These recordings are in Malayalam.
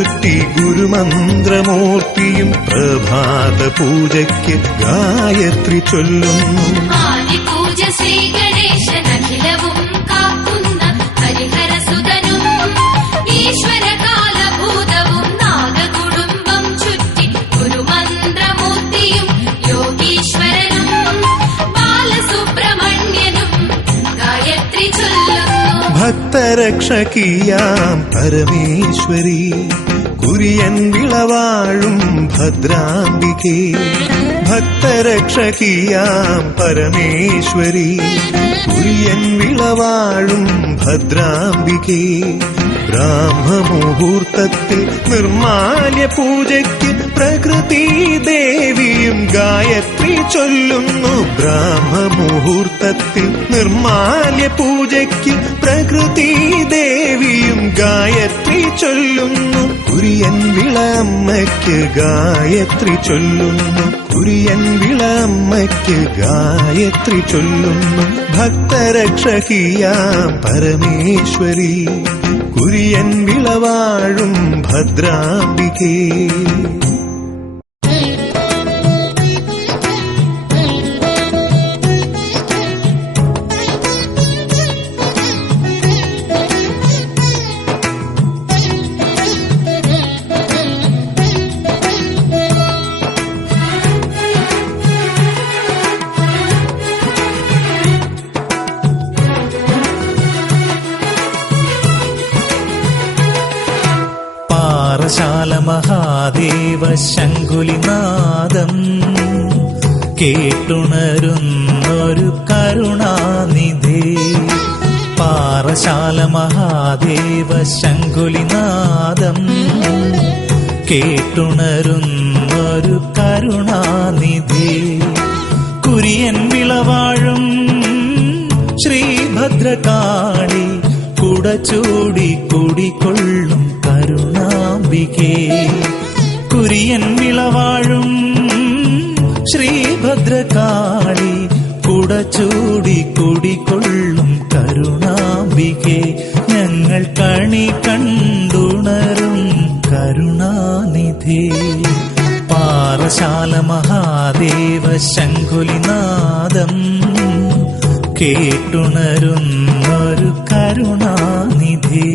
ചുറ്റി ഗുരുമന്ത്രമൂർത്തിയും പ്രഭാത പൂജയ്ക്ക് ഗായത്രി ചൊല്ലുന്നു. ആദിപൂജ ശ്രീ ഗണേശനഖിലവും കാക്കുന്ന ഹരിഹരസുതനും ഈശ്വരകാലഭൂതവും നാഗകുടുംബം ചുറ്റി ഗുരുമന്ത്രമൂർത്തിയും യോഗീശ്വരനും ബാലസുബ്രഹ്മണ്യനും ഗായത്രി ചൊല്ലുന്നു. ഭക്തരക്ഷകിയാം പരമേശ്വരി കുര്യൻ വിളവാഴും ഭദ്രാംബികേ. ഭക്തരക്ഷകിയാം പരമേശ്വരി കുര്യൻ വിളവാഴും ഭദ്രാംബികേ. ബ്രാഹ്മമുഹൂർത്തത്തിൽ നിർമാല്യ പൂജയ്ക്ക് പ്രകൃതി ദേവിയും ഗായത്രി ചൊല്ലുന്നു. ബ്രാഹ്മമുഹൂർത്തത്തിൽ നിർമാല്യ പൂജയ്ക്ക് പ്രകൃതി ദേവിയും ഗായത്രി ചൊല്ലുന്നു. കുര്യൻ വിളമ്മയ്ക്ക് ഗായത്രി ചൊല്ലുന്നു. കുര്യൻ വിളമ്മയ്ക്ക് ഗായത്രി ചൊല്ലുന്നു. ഭക്തരക്ഷകിയാം പരമേശ്വരി കുര്യൻ വിളവാഴും ഭദ്രാംബികേ. പാറശാല മഹാദേവ ശംഖുലിനാദം കേട്ടുണരുന്നൊരു കരുണാനിധി. പാറശാല മഹാദേവ ശംഖുലിനാദം കേട്ടുണരുന്നൊരു കരുണാനിധി. കുര്യൻ വിളവാഴും ശ്രീഭദ്രകാളി കുടചൂടി കുടികൊള്ളും കരുണാംബികേ. കുര്യൻ വിളവാഴും ശ്രീഭദ്രകാളി കുടചൂടി കുടികൊള്ളും കരുണാംബികേ. ഞങ്ങൾ കണി കണ്ടുണരും കരുണാനിധി. പാറശാല മഹാദേവ ശംഖുലിനാദം കേട്ടുണരുന്നൊരു കരുണാനിധി.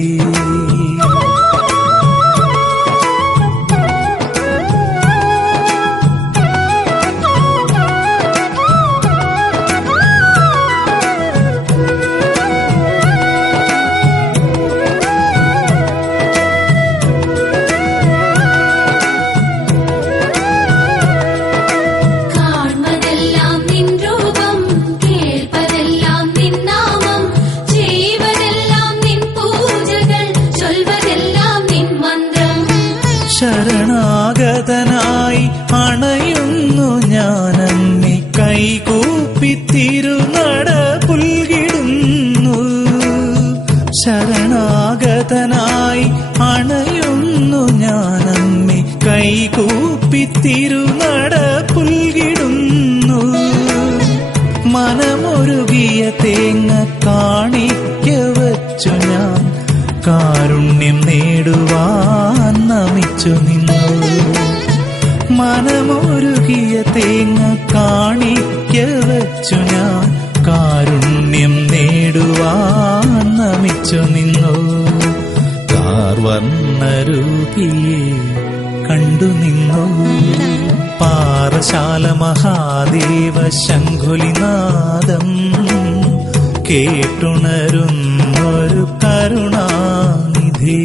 ശരണാഗതനായി അണയുന്നു ഞാനന്നെ കൈകൂപ്പി തിരുനട പുൽകിടുന്നു. ശരണാഗതനായി അണയുന്നു ഞാനന്നെ കൈകൂപ്പി തിരുനട പുൽകിടുന്നു. മനമൊരുകിയ തേങ്ങ കാണിക്ക വച്ചു ഞാൻ കാരുണ്യം നേടുവാൻ നമിച്ചു നിന്നു. മനമൊരുകിയ തേങ്ങ കാണിക്ക വച്ചു ഞാൻ കാരുണ്യം നേടുവാൻ നമിച്ചു നിന്നു. കാർവർണ്ണരൂപിയെ കണ്ടു നിന്നു. പാറശാല മഹാദേവ ശംഖുലിനാദം കേട്ടുണരുന്നൊരു കരുണാനിധി.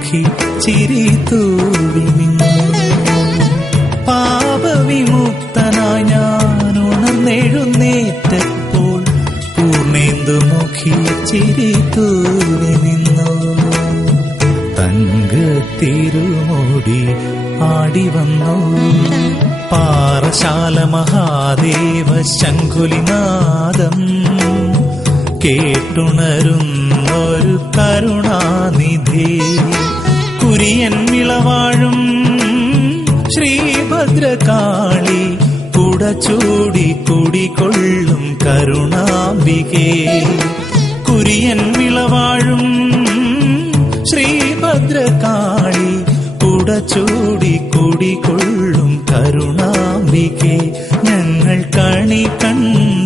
മുഖി ചിരി തൂവി നിന്നു. പാപവിമുക്തനായി ഞാൻ ഉണർന്നെഴുന്നേറ്റപ്പോൾ പൂർണ്ണേന്ദു മുഖി ചിരി തൂവി നിന്നു. തങ്കത്തിരുമോടി ആടി വന്നു പാറശാല മഹാദേവ ശംഖുലിനാദം. കേട്ടുണരുന്നൊരു കരുണാനിധി കുര്യൻ വിളവാഴും ശ്രീഭദ്രകാളി കുടചൂടി കുടികൊള്ളും കരുണാംബികേ. കുര്യൻ വിളവാഴും ശ്രീഭദ്രകാളി കുടചൂടി കുടികൊള്ളും കരുണാംബികേ. ഞങ്ങൾ കണി കണ്ട